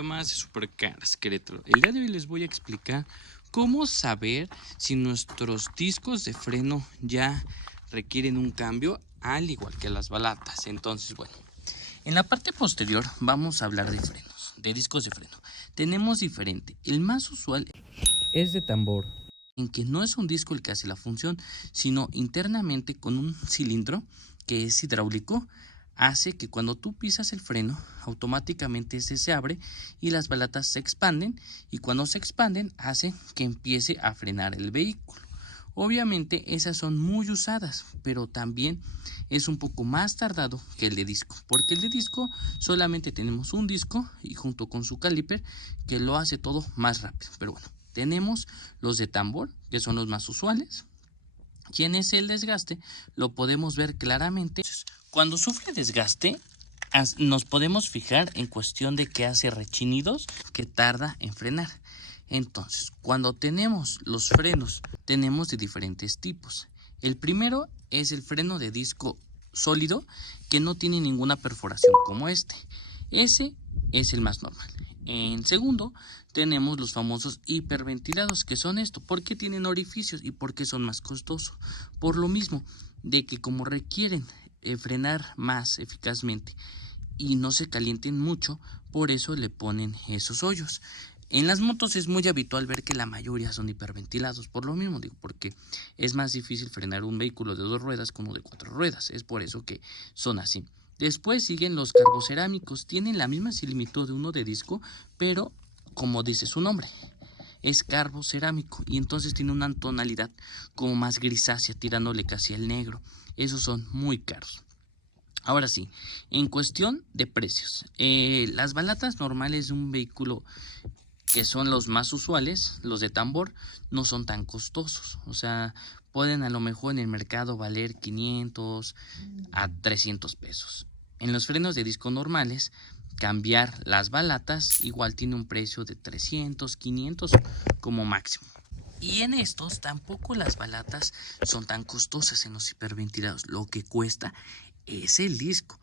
video más de Supercars Querétaro. El día de hoy les voy a explicar cómo saber si nuestros discos de freno ya requieren un cambio, al igual que las balatas. Entonces, bueno, en la parte posterior vamos a hablar de frenos, de discos de freno. Tenemos diferente. El más usual es de tambor, en que no es un disco el que hace la función, sino internamente con un cilindro que es hidráulico, hace que cuando tú pisas el freno, automáticamente este se abre y las balatas se expanden, y cuando se expanden hace que empiece a frenar el vehículo. Obviamente esas son muy usadas, pero también es un poco más tardado que el de disco, porque el de disco solamente tenemos un disco y junto con su caliper que lo hace todo más rápido. Pero bueno, tenemos los de tambor, que son los más usuales, y en ese el desgaste lo podemos ver claramente. Cuando sufre desgaste, nos podemos fijar en cuestión de que hace rechinidos, que tarda en frenar. Entonces, cuando tenemos los frenos, tenemos de diferentes tipos. El primero es el freno de disco sólido, que no tiene ninguna perforación como este. Ese es el más normal. En segundo, tenemos los famosos hiperventilados, que son esto. ¿Por qué tienen orificios y por qué son más costosos? Por lo mismo, de que como requieren frenar más eficazmente y no se calienten mucho, por eso le ponen esos hoyos. En las motos es muy habitual ver que la mayoría son hiperventilados, por lo mismo digo, porque es más difícil frenar un vehículo de 2 ruedas que uno de 4 ruedas, es por eso que son así. Después siguen los carbocerámicos, tienen la misma similitud de uno de disco, pero como dice su nombre, es carbocerámico y entonces tiene una tonalidad como más grisácea, tirándole casi al negro. Esos son muy caros. Ahora sí, en cuestión de precios, las balatas normales de un vehículo, que son los más usuales, los de tambor, no son tan costosos. O sea, pueden a lo mejor en el mercado valer 500 a 300 pesos. En los frenos de disco normales, cambiar las balatas igual tiene un precio de 300, 500 como máximo. Y en estos tampoco las balatas son tan costosas en los hiperventilados. Lo que cuesta es el disco.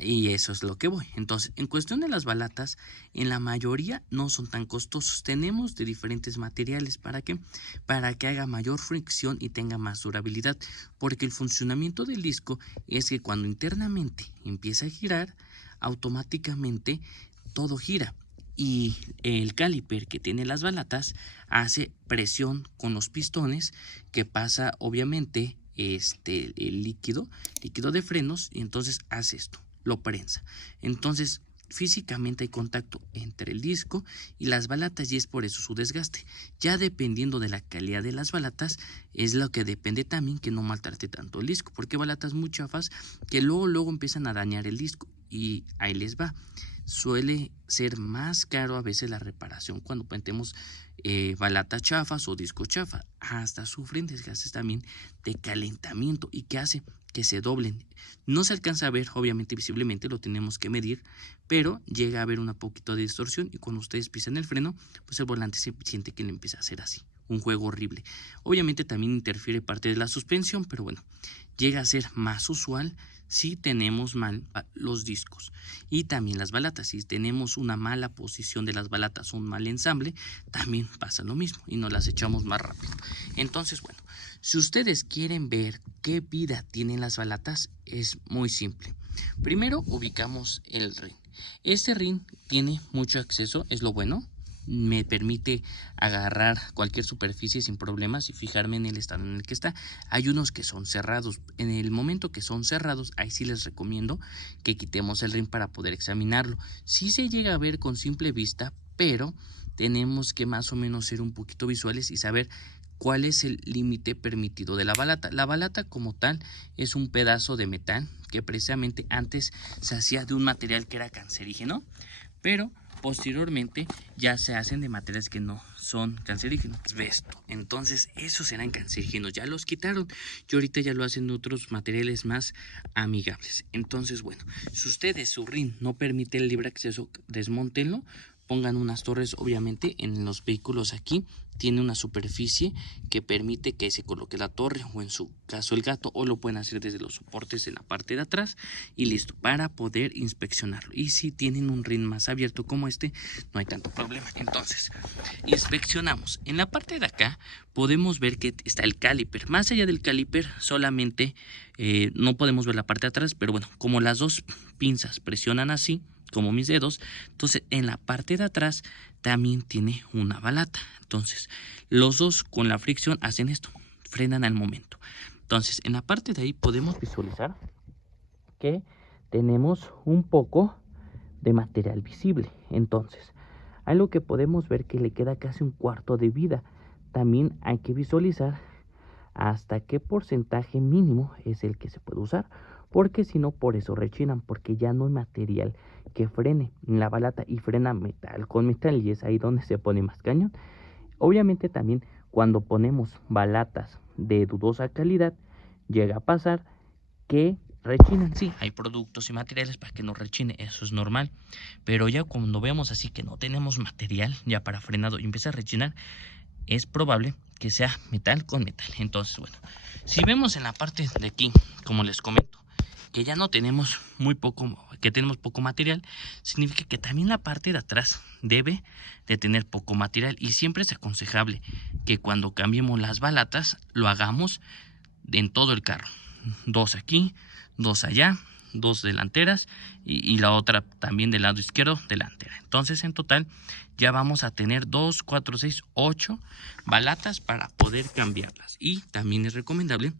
Y eso es lo que voy. Entonces, en cuestión de las balatas, en la mayoría no son tan costosos. Tenemos de diferentes materiales. ¿Para qué? Para que haga mayor fricción y tenga más durabilidad. Porque el funcionamiento del disco es que cuando internamente empieza a girar, automáticamente todo gira. Y el caliper que tiene las balatas hace presión con los pistones, que pasa obviamente el líquido de frenos, y entonces hace esto, lo prensa. Entonces físicamente hay contacto entre el disco y las balatas, y es por eso su desgaste. Ya dependiendo de la calidad de las balatas, es lo que depende también que no maltrate tanto el disco, porque hay balatas muy chafas que luego empiezan a dañar el disco, y ahí les va. Suele ser más caro a veces la reparación cuando metemos balatas chafas o disco chafa. Hasta sufren desgastes también de calentamiento, y que hace que se doblen. No se alcanza a ver, obviamente visiblemente, lo tenemos que medir, pero llega a haber un poquito de distorsión, y cuando ustedes pisan el freno, pues el volante se siente que le empieza a hacer así. Un juego horrible. Obviamente también interfiere parte de la suspensión, pero bueno, llega a ser más usual si tenemos mal los discos y también las balatas. Si tenemos una mala posición de las balatas o un mal ensamble, también pasa lo mismo y nos las echamos más rápido. Entonces, bueno, si ustedes quieren ver qué vida tienen las balatas, es muy simple. Primero ubicamos el rin. Este rin tiene mucho acceso, es lo bueno. Me permite agarrar cualquier superficie sin problemas y fijarme en el estado en el que está. Hay unos que son cerrados. En el momento que son cerrados, ahí sí les recomiendo que quitemos el rin para poder examinarlo. Sí se llega a ver con simple vista, pero tenemos que más o menos ser un poquito visuales y saber cuál es el límite permitido de la balata. La balata como tal es un pedazo de metal que precisamente antes se hacía de un material que era cancerígeno, pero posteriormente ya se hacen de materiales que no son cancerígenos. Asbesto. Entonces esos eran cancerígenos, ya los quitaron y ahorita ya lo hacen de otros materiales más amigables. Entonces, bueno, si ustedes su rin no permite el libre acceso, desmóntenlo pongan unas torres. Obviamente en los vehículos aquí tiene una superficie que permite que se coloque la torre, o en su caso el gato, o lo pueden hacer desde los soportes en la parte de atrás y listo, para poder inspeccionarlo. Y si tienen un rin más abierto como este, no hay tanto problema. Entonces inspeccionamos. En la parte de acá podemos ver que está el caliper. Más allá del caliper solamente no podemos ver la parte de atrás, pero bueno, como las dos pinzas presionan así como mis dedos, entonces en la parte de atrás también tiene una balata. Entonces los dos con la fricción hacen esto, frenan al momento. Entonces en la parte de ahí podemos visualizar que tenemos un poco de material visible. Entonces algo que podemos ver que le queda casi un cuarto de vida. También hay que visualizar hasta qué porcentaje mínimo es el que se puede usar, porque si no, por eso rechinan, porque ya no hay material que frene en la balata y frena metal con metal, y es ahí donde se pone más cañón. Obviamente también cuando ponemos balatas de dudosa calidad llega a pasar que rechinan. Sí, hay productos y materiales para que no rechine, eso es normal, pero ya cuando vemos así que no tenemos material ya para frenado y empieza a rechinar, es probable que sea metal con metal. Entonces, bueno, si vemos en la parte de aquí, como les comento, que ya no tenemos que tenemos poco material, significa que también la parte de atrás debe de tener poco material, y siempre es aconsejable que cuando cambiemos las balatas lo hagamos en todo el carro. 2 aquí, 2 allá, 2 delanteras y la otra también del lado izquierdo delantera. Entonces en total ya vamos a tener 2, 4, 6, 8 balatas para poder cambiarlas. Y también es recomendable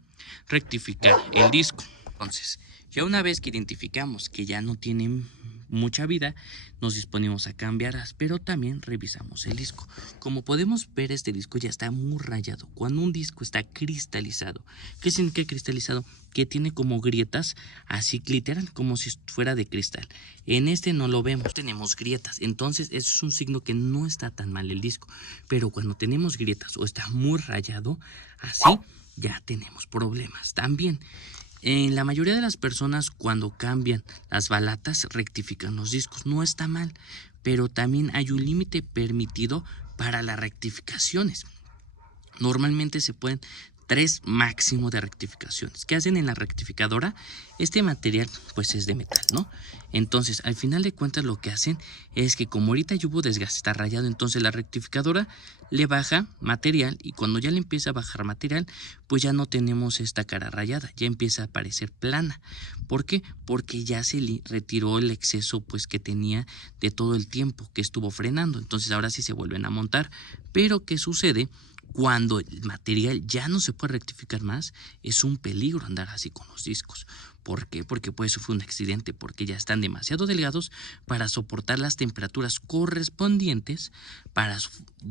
rectificar el disco. Entonces ya una vez que identificamos que ya no tienen mucha vida, nos disponemos a cambiarlas, pero también revisamos el disco. Como podemos ver, este disco ya está muy rayado. Cuando un disco está cristalizado, ¿qué significa cristalizado? Que tiene como grietas, así literal, como si fuera de cristal. En este no lo vemos, tenemos grietas, entonces eso es un signo que no está tan mal el disco. Pero cuando tenemos grietas o está muy rayado, así ya tenemos problemas también. La mayoría de las personas, cuando cambian las balatas, rectifican los discos. No está mal, pero también hay un límite permitido para las rectificaciones. Normalmente se pueden 3 máximo de rectificaciones. ¿Qué hacen en la rectificadora? Este material pues es de metal, ¿no? Entonces al final de cuentas lo que hacen es que, como ahorita ya hubo desgaste, está rayado, entonces la rectificadora le baja material, y cuando ya le empieza a bajar material, pues ya no tenemos esta cara rayada, ya empieza a parecer plana. ¿Por qué? Porque ya se le retiró el exceso pues que tenía de todo el tiempo que estuvo frenando. Entonces ahora sí se vuelven a montar. Pero ¿qué sucede? Cuando el material ya no se puede rectificar más, es un peligro andar así con los discos. ¿Por qué? Porque puede sufrir un accidente, porque ya están demasiado delgados para soportar las temperaturas correspondientes para su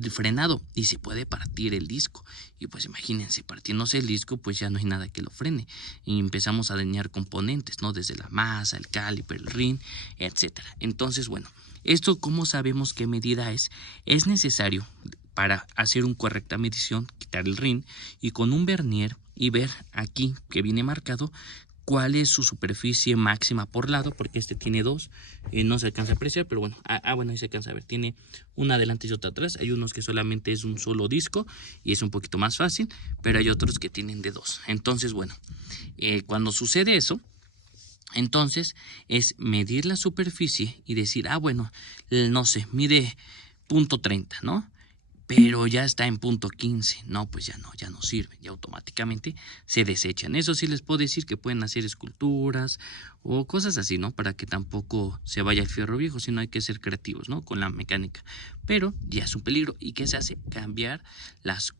frenado, y se puede partir el disco. Y pues imagínense, partiéndose el disco, pues ya no hay nada que lo frene y empezamos a dañar componentes, ¿no? Desde la masa, el caliper, el rin, etcétera. Entonces, bueno, esto, ¿cómo sabemos qué medida es? Es necesario, para hacer una correcta medición, quitar el rin y con un vernier y ver aquí que viene marcado cuál es su superficie máxima por lado, porque este tiene 2, no se alcanza a apreciar, pero bueno, bueno, ahí se alcanza a ver, tiene una adelante y otra atrás. Hay unos que solamente es un solo disco y es un poquito más fácil, pero hay otros que tienen de 2. Entonces, bueno, cuando sucede eso, entonces es medir la superficie y decir, bueno, no sé, mide .30, ¿no? Pero ya está en .15, no, pues ya no sirve, ya automáticamente se desechan. Eso sí les puedo decir que pueden hacer esculturas o cosas así, ¿no? Para que tampoco se vaya el fierro viejo, sino hay que ser creativos, ¿no? Con la mecánica. Pero ya es un peligro. ¿Y qué se hace? Cambiar los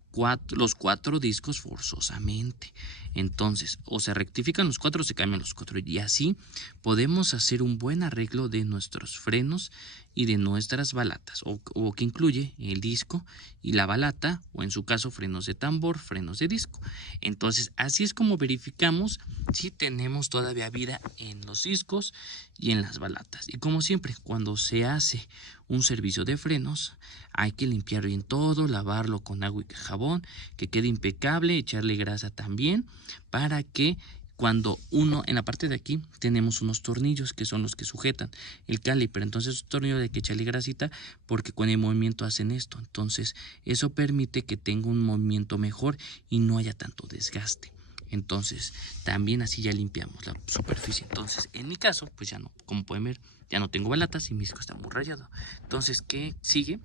4 discos forzosamente. Entonces, o se rectifican los 4 o se cambian los 4. Y así podemos hacer un buen arreglo de nuestros frenos y de nuestras balatas, o que incluye el disco y la balata, o en su caso frenos de tambor, frenos de disco. Entonces así es como verificamos si tenemos todavía vida en los discos y en las balatas. Y como siempre, cuando se hace un servicio de frenos, hay que limpiar bien todo, lavarlo con agua y jabón, que quede impecable, echarle grasa también, para que cuando en la parte de aquí tenemos unos tornillos que son los que sujetan el caliper. Entonces esos tornillos hay que echarle grasita porque con el movimiento hacen esto. Entonces eso permite que tenga un movimiento mejor y no haya tanto desgaste. Entonces también así ya limpiamos la superficie. Entonces en mi caso pues ya no, como pueden ver, ya no tengo balatas y mi disco está muy rayado. Entonces, ¿qué sigue?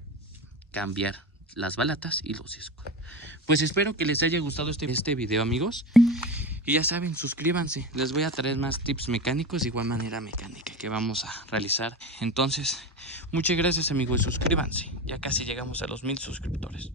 Cambiar las balatas y los discos. Pues espero que les haya gustado este video, amigos. Y ya saben, suscríbanse. Les voy a traer más tips mecánicos de igual manera mecánica que vamos a realizar. Entonces, muchas gracias, amigos. Suscríbanse. Ya casi llegamos a los 1000 suscriptores.